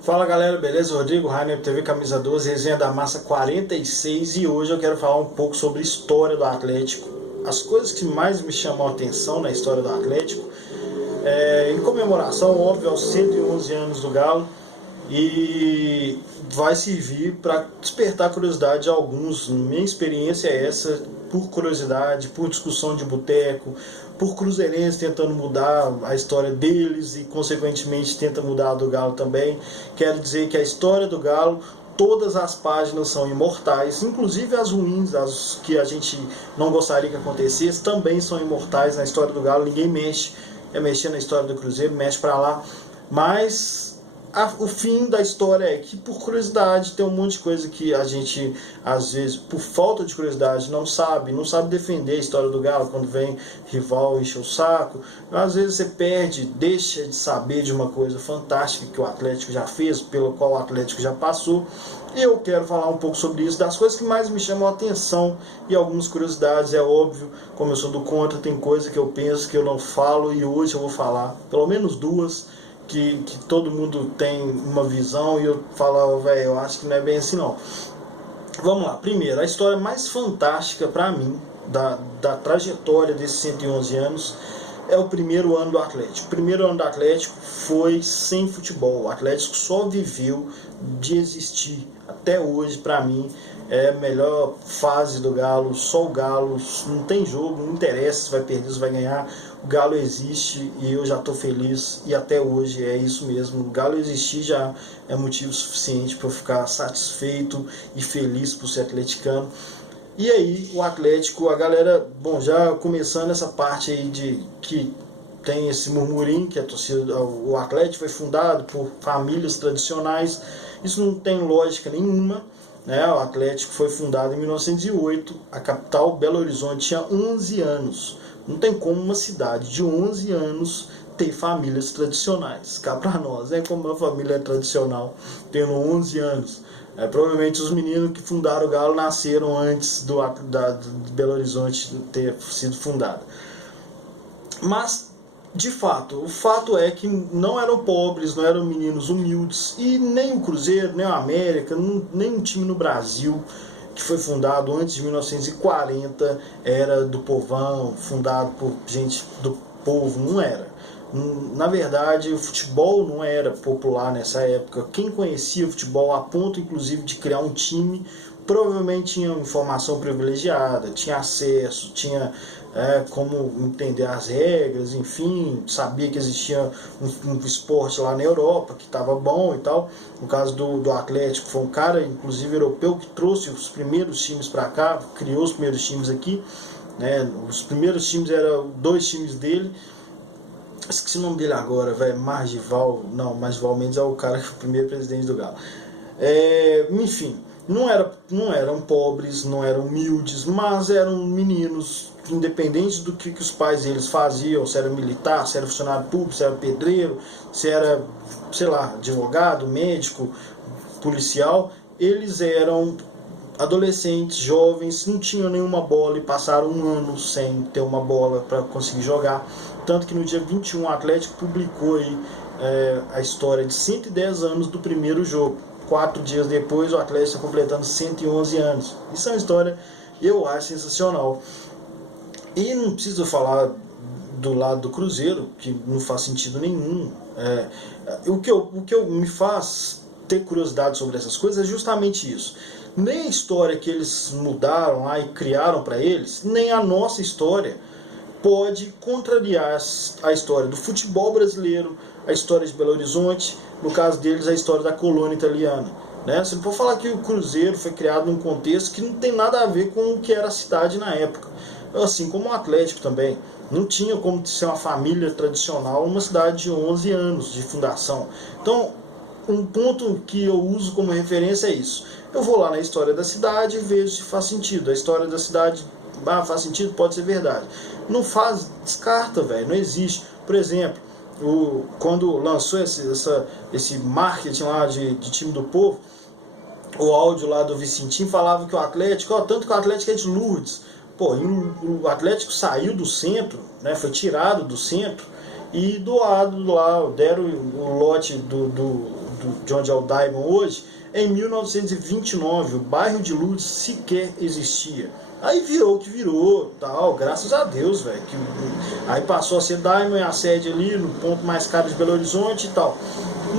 Fala galera, beleza? Rodrigo Rainer, TV Camisa 12, resenha da Massa 46 e hoje eu quero falar um pouco sobre a história do Atlético, as coisas que mais me chamam a atenção na história do Atlético, em comemoração, óbvio, aos 111 anos do Galo, e vai servir para despertar a curiosidade de alguns. Minha experiência é essa, por curiosidade, por discussão de boteco, por cruzeirenses tentando mudar a história deles e consequentemente tenta mudar a do Galo também. Quero dizer que a história do Galo, todas as páginas são imortais, inclusive as ruins, as que a gente não gostaria que acontecesse, também são imortais na história do Galo. Ninguém mexe, mexer na história do Cruzeiro, mexe para lá, mas o fim da história é que, por curiosidade, tem um monte de coisa que a gente, às vezes, por falta de curiosidade, não sabe defender a história do Galo quando vem rival encher o saco. Às vezes você perde, deixa de saber de uma coisa fantástica que o Atlético já fez, pelo qual o Atlético já passou. E eu quero falar um pouco sobre isso, das coisas que mais me chamam a atenção e algumas curiosidades. É óbvio, como eu sou do contra, tem coisa que eu penso que eu não falo e hoje eu vou falar, pelo menos duas, que todo mundo tem uma visão e eu falo, velho, eu acho que não é bem assim não. Vamos lá, primeiro, a história mais fantástica para mim da trajetória desses 111 anos é o primeiro ano do Atlético. O primeiro ano do Atlético foi sem futebol. O Atlético só viveu de existir. Até hoje, para mim, é a melhor fase do Galo. Só o Galo, não tem jogo, não interessa se vai perder, se vai ganhar. O Galo existe e eu já estou feliz. E até hoje é isso mesmo. O Galo existir já é motivo suficiente para eu ficar satisfeito e feliz por ser atleticano. E aí o Atlético, a galera, bom, já começando essa parte aí de que tem esse murmurinho que a torcida, o Atlético foi fundado por famílias tradicionais. Isso não tem lógica nenhuma, né? O Atlético foi fundado em 1908, a capital Belo Horizonte tinha 11 anos. Não tem como uma cidade de 11 anos ter famílias tradicionais. Cá pra nós, né? Como uma família é tradicional tendo 11 anos. Provavelmente os meninos que fundaram o Galo nasceram antes de Belo Horizonte ter sido fundado. Mas, de fato, o fato é que não eram pobres, não eram meninos humildes, e nem o Cruzeiro, nem o América, nem um time no Brasil que foi fundado antes de 1940 era do povão, fundado por gente do povo, não era. Na verdade, o futebol não era popular nessa época. Quem conhecia o futebol, a ponto inclusive de criar um time, provavelmente tinha informação privilegiada, tinha acesso, tinha como entender as regras, enfim, sabia que existia um esporte lá na Europa que estava bom e tal. No caso do Atlético, foi um cara, inclusive europeu, que trouxe os primeiros times para cá, criou os primeiros times aqui, né? Os primeiros times eram 2 times dele. Esqueci o nome dele agora, velho. Margival. Não, Margival Mendes é o cara que foi o primeiro presidente do Galo. Enfim, não eram pobres, não eram humildes, mas eram meninos, independente do que os pais deles faziam, se era militar, se era funcionário público, se era pedreiro, se era, sei lá, advogado, médico, policial, eles eram adolescentes, jovens, não tinham nenhuma bola e passaram um ano sem ter uma bola para conseguir jogar. Tanto que no dia 21 o Atlético publicou aí, a história de 110 anos do primeiro jogo. 4 dias depois o Atlético está completando 111 anos. Isso é uma história, eu acho, sensacional. E não preciso falar do lado do Cruzeiro, que não faz sentido nenhum. O que me faz ter curiosidade sobre essas coisas é justamente isso. Nem a história que eles mudaram lá e criaram para eles, nem a nossa história pode contrariar a história do futebol brasileiro, a história de Belo Horizonte, no caso deles a história da colônia italiana, né? Você não pode falar que o Cruzeiro foi criado num contexto que não tem nada a ver com o que era a cidade na época, assim como o Atlético também. Não tinha como ser uma família tradicional numa cidade de 11 anos de fundação. Então, um ponto que eu uso como referência é isso. Eu vou lá na história da cidade e vejo se faz sentido. A história da cidade, faz sentido, pode ser verdade. Não faz, descarta, velho, não existe. Por exemplo, quando lançou esse marketing lá de time do povo, o áudio lá do Vicentinho falava que o Atlético, tanto que o Atlético é de Lourdes. Pô, o Atlético saiu do centro, né, foi tirado do centro e doado lá, deram o lote de onde é o Diamond hoje, em 1929, o bairro de Lourdes sequer existia. Aí virou o que virou, tal, graças a Deus, velho. Aí passou a ser Diamond, a sede ali no ponto mais caro de Belo Horizonte e tal.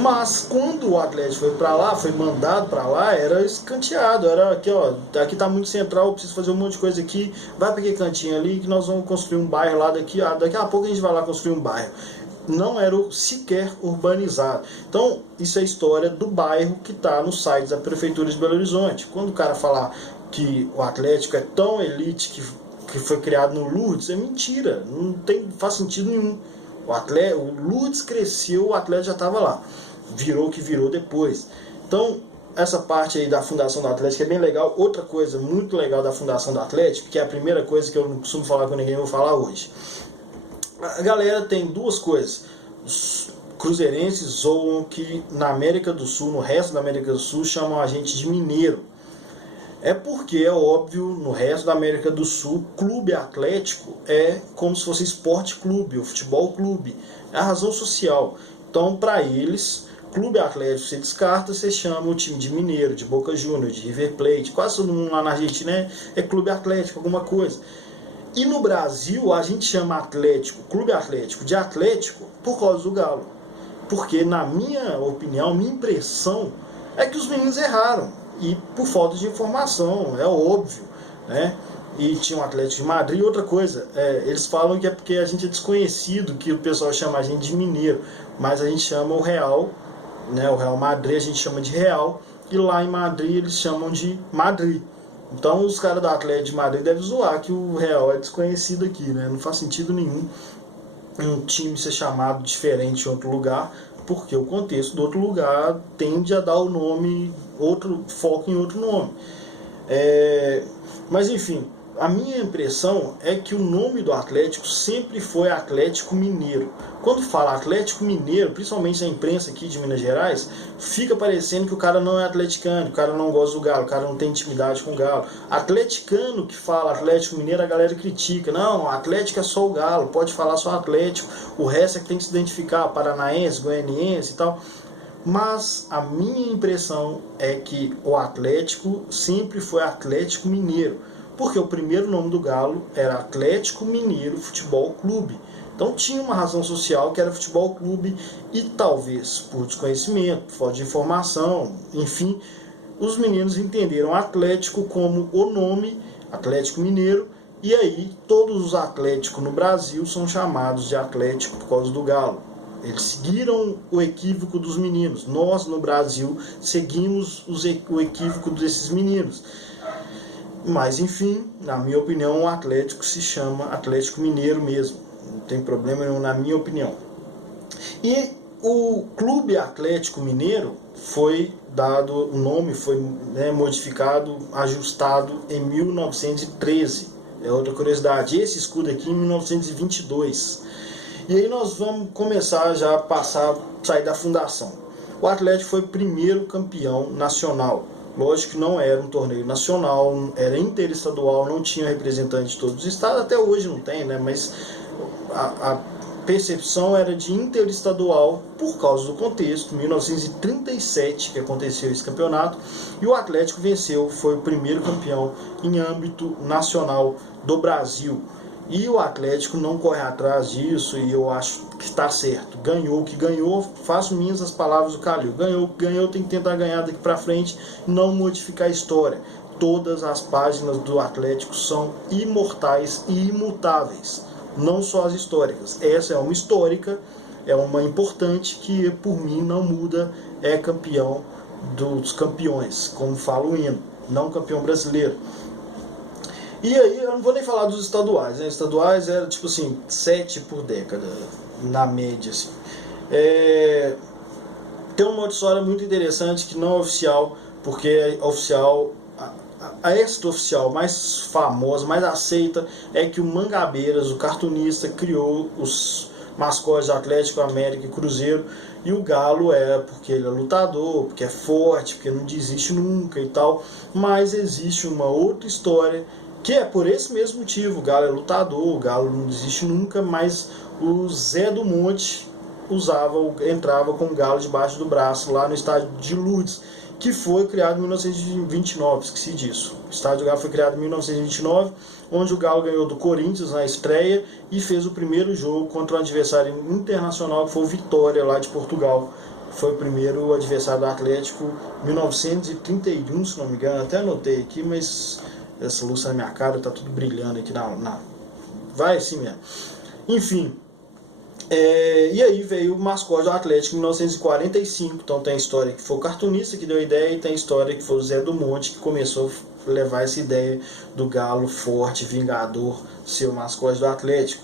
Mas quando o Atlético foi pra lá, foi mandado pra lá, era escanteado, era aqui, ó, aqui tá muito central, preciso fazer um monte de coisa aqui, vai pra aquele cantinho ali que nós vamos construir um bairro lá daqui a pouco a gente vai lá construir um bairro. Não era sequer urbanizado. Então, isso é a história do bairro que está nos sites da Prefeitura de Belo Horizonte. Quando o cara falar que o Atlético é tão elite que foi criado no Lourdes, é mentira, não faz sentido nenhum. O Lourdes cresceu, o Atlético já estava lá. Virou o que virou depois. Então, essa parte aí da fundação do Atlético é bem legal. Outra coisa muito legal da fundação do Atlético, que é a primeira coisa que eu não costumo falar com ninguém, eu vou falar hoje. A galera tem duas coisas. Os cruzeirenses zoam que na América do Sul, no resto da América do Sul, chamam a gente de mineiro. É porque, é óbvio, no resto da América do Sul, clube atlético é como se fosse esporte clube, ou futebol clube. É a razão social. Então, para eles, clube atlético você descarta, você chama o time de Mineiro, de Boca Juniors, de River Plate. Quase todo mundo lá na Argentina é clube atlético, alguma coisa. E no Brasil, a gente chama Atlético, clube atlético, de Atlético por causa do Galo. Porque, na minha opinião, minha impressão é que os meninos erraram. E por falta de informação, é óbvio, né? E tinha um Atlético de Madrid. Outra coisa, eles falam que é porque a gente é desconhecido, que o pessoal chama a gente de mineiro, mas a gente chama o Real, né? O Real Madrid a gente chama de Real, e lá em Madrid eles chamam de Madrid. Então os caras do Atlético de Madrid devem zoar que o Real é desconhecido aqui, né? Não faz sentido nenhum um time ser chamado diferente em outro lugar, porque o contexto do outro lugar tende a dar o nome, outro foco em outro nome. Mas enfim, a minha impressão é que o nome do Atlético sempre foi Atlético Mineiro. Quando fala Atlético Mineiro, principalmente na imprensa aqui de Minas Gerais, fica parecendo que o cara não é atleticano, que o cara não gosta do Galo, o cara não tem intimidade com o Galo. Atleticano que fala Atlético Mineiro, a galera critica. Não, Atlético é só o Galo, pode falar só Atlético, o resto é que tem que se identificar, paranaense, goianiense e tal. Mas a minha impressão é que o Atlético sempre foi Atlético Mineiro, porque o primeiro nome do Galo era Atlético Mineiro Futebol Clube. Então tinha uma razão social que era futebol clube, e talvez por desconhecimento, por falta de informação, enfim, os meninos entenderam Atlético como o nome Atlético Mineiro, e aí todos os Atléticos no Brasil são chamados de Atlético por causa do Galo. Eles seguiram o equívoco dos meninos. Nós no Brasil seguimos o equívoco desses meninos. Mas enfim, na minha opinião, o Atlético se chama Atlético Mineiro mesmo. Não tem problema nenhum, na minha opinião. E o Clube Atlético Mineiro foi dado, o nome foi modificado, ajustado em 1913. É outra curiosidade. Esse escudo aqui em 1922. E aí nós vamos começar já a sair da fundação. O Atlético foi o primeiro campeão nacional. Lógico que não era um torneio nacional, era interestadual, não tinha representante de todos os estados, até hoje não tem, né? Mas a percepção era de interestadual por causa do contexto. 1937 que aconteceu esse campeonato, e o Atlético venceu, foi o primeiro campeão em âmbito nacional do Brasil. E o Atlético não corre atrás disso, e eu acho que está certo. Ganhou o que ganhou, faço minhas as palavras do Calil. Ganhou o que ganhou, tem que tentar ganhar daqui para frente, não modificar a história. Todas as páginas do Atlético são imortais e imutáveis, não só as históricas. Essa é uma histórica, é uma importante que por mim não muda, é campeão dos campeões, como fala o hino, não campeão brasileiro. E aí, eu não vou nem falar dos estaduais, né? Estaduais era tipo assim, 7 por década, na média, assim. Tem uma outra história muito interessante que não é oficial, porque a oficial, a extra-oficial mais famosa, mais aceita, é que o Mangabeiras, o cartunista, criou os mascotes do Atlético, América e Cruzeiro, e o Galo porque ele é lutador, porque é forte, porque não desiste nunca e tal. Mas existe uma outra história que é por esse mesmo motivo. O Galo é lutador, o Galo não desiste nunca, mas o Zé do Monte, entrava com o galo debaixo do braço lá no estádio de Lourdes, que foi criado em 1929, esqueci disso. O estádio do Galo foi criado em 1929, onde o Galo ganhou do Corinthians na estreia e fez o primeiro jogo contra um adversário internacional, que foi o Vitória, lá de Portugal. Foi o primeiro adversário do Atlético, 1931, se não me engano. Até anotei aqui, mas essa luz na minha cara tá tudo brilhando aqui vai assim mesmo. Enfim, e aí veio o mascote do Atlético em 1945. Então tem a história que foi o cartunista que deu a ideia, e tem a história que foi o Zé do Monte que começou a levar essa ideia do galo forte, vingador, ser o mascote do Atlético.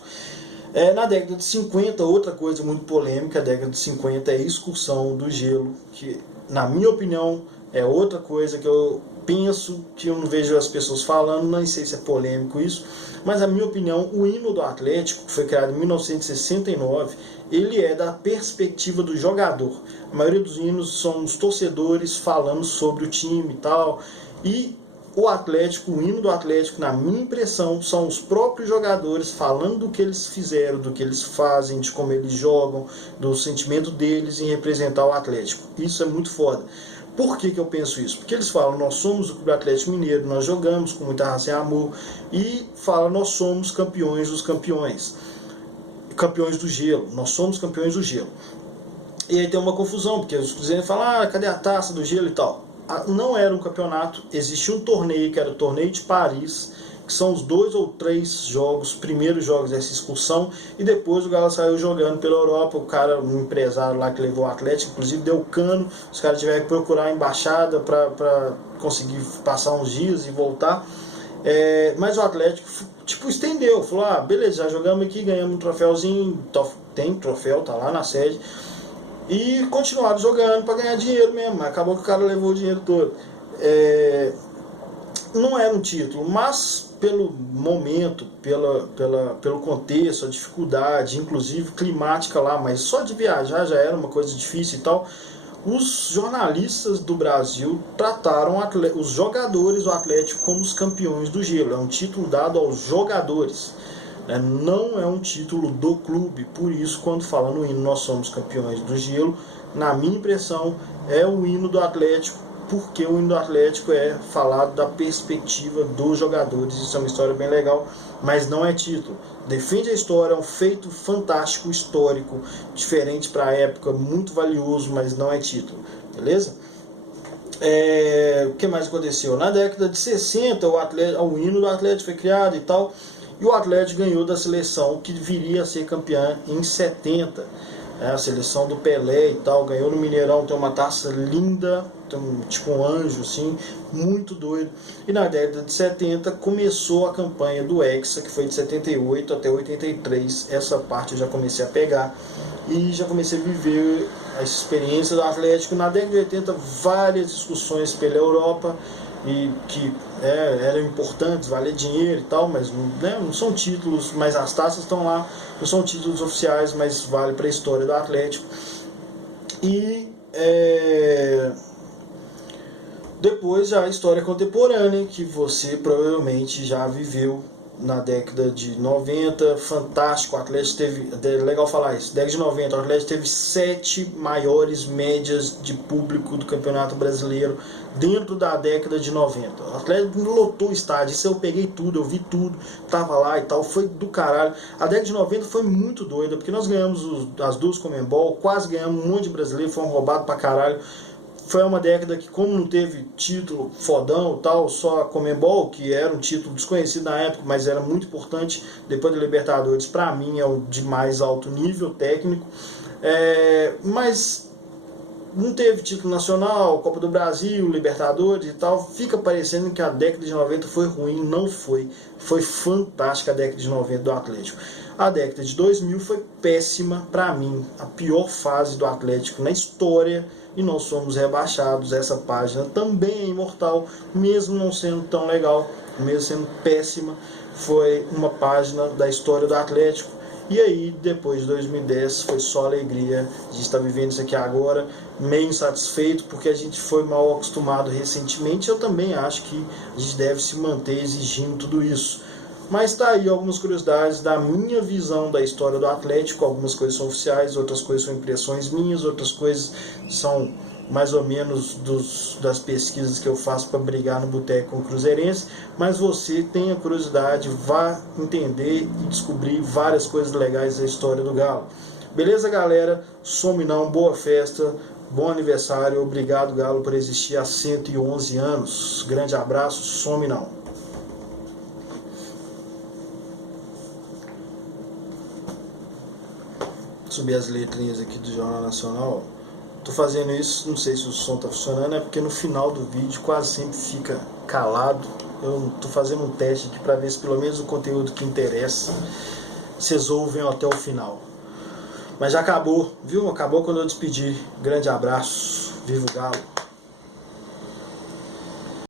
Na década de 50, outra coisa muito polêmica, a década de 50 é a excursão do gelo, que na minha opinião é outra coisa que eu penso, que eu não vejo as pessoas falando, não sei se é polêmico isso, mas na minha opinião o hino do Atlético, que foi criado em 1969, ele é da perspectiva do jogador. A maioria dos hinos são os torcedores falando sobre o time e tal, e o hino do Atlético, na minha impressão, são os próprios jogadores falando do que eles fizeram, do que eles fazem, de como eles jogam, do sentimento deles em representar o Atlético. Isso é muito foda. Por que eu penso isso? Porque eles falam, nós somos o Clube Atlético Mineiro, nós jogamos com muita raça e amor, e falam, nós somos campeões dos campeões, campeões do gelo, nós somos campeões do gelo. E aí tem uma confusão, porque os cruzeiros falam, cadê a taça do gelo e tal. Não era um campeonato, existia um torneio, que era o Torneio de Paris, que são os 2 ou 3 primeiros jogos dessa excursão, e depois o Galo saiu jogando pela Europa. O cara, um empresário lá que levou o Atlético, inclusive deu cano, os caras tiveram que procurar a embaixada para conseguir passar uns dias e voltar. Mas o Atlético estendeu, falou, beleza, já jogamos aqui, ganhamos um troféuzinho, tem troféu, tá lá na sede, e continuaram jogando para ganhar dinheiro mesmo, mas acabou que o cara levou o dinheiro todo. Não era um título, mas pelo momento, pelo contexto, a dificuldade, inclusive climática lá, mas só de viajar já era uma coisa difícil e tal, os jornalistas do Brasil trataram os jogadores do Atlético como os campeões do gelo. É um título dado aos jogadores, não é um título do clube. Por isso, quando fala no hino nós somos campeões do gelo, na minha impressão é o hino do Atlético, porque o hino do Atlético é falado da perspectiva dos jogadores. Isso é uma história bem legal, mas não é título. Defende a história, é um feito fantástico, histórico, diferente para a época, muito valioso, mas não é título, beleza? O que mais aconteceu? Na década de 60, o hino do Atlético foi criado e tal, e o Atlético ganhou da seleção que viria a ser campeã em 70. A seleção do Pelé e tal, ganhou no Mineirão, tem uma taça linda, tem tipo um anjo assim, muito doido. E na década de 70 começou a campanha do Hexa, que foi de 78 até 83. Essa parte eu já comecei a pegar e já comecei a viver a experiência do Atlético. Na década de 80, várias discussões pela Europa, e que eram importantes, valer dinheiro e tal, mas não são títulos, mas as taças estão lá, não são títulos oficiais, mas vale para a história do Atlético. E depois já a história contemporânea, que você provavelmente já viveu na década de 90, fantástico. O Atlético teve, legal falar isso, década de 90, o Atlético teve 7 maiores médias de público do Campeonato Brasileiro dentro da década de 90. O Atlético lotou o estádio, isso eu peguei tudo, eu vi tudo, tava lá e tal, foi do caralho. A década de 90 foi muito doida, porque nós ganhamos as 2 Conmebol, quase ganhamos um monte de brasileiro, foram roubados pra caralho. Foi uma década que, como não teve título fodão e tal, só a Conmebol, que era um título desconhecido na época, mas era muito importante, depois da Libertadores, para mim é o de mais alto nível técnico, mas não teve título nacional, Copa do Brasil, Libertadores e tal. Fica parecendo que a década de 90 foi ruim, não foi. Foi fantástica a década de 90 do Atlético. A década de 2000 foi péssima para mim, a pior fase do Atlético na história, e nós fomos rebaixados. Essa página também é imortal, mesmo não sendo tão legal, mesmo sendo péssima, foi uma página da história do Atlético. E aí, depois de 2010, foi só alegria. A gente está vivendo isso aqui agora, meio insatisfeito, porque a gente foi mal acostumado recentemente. Eu também acho que a gente deve se manter exigindo tudo isso. Mas tá aí algumas curiosidades da minha visão da história do Atlético. Algumas coisas são oficiais, outras coisas são impressões minhas, outras coisas são mais ou menos das pesquisas que eu faço para brigar no boteco com o Cruzeirense. Mas você tenha curiosidade, vá entender e descobrir várias coisas legais da história do Galo. Beleza, galera? Some não, boa festa, bom aniversário, obrigado, Galo, por existir há 111 anos. Grande abraço, some não. Subir as letrinhas aqui do Jornal Nacional. Tô fazendo isso, não sei se o som tá funcionando, é porque no final do vídeo quase sempre fica calado. Eu tô fazendo um teste aqui para ver se pelo menos o conteúdo que interessa vocês ouvem até o final. Mas já acabou, viu? Acabou quando eu despedir. Grande abraço, viva o Galo!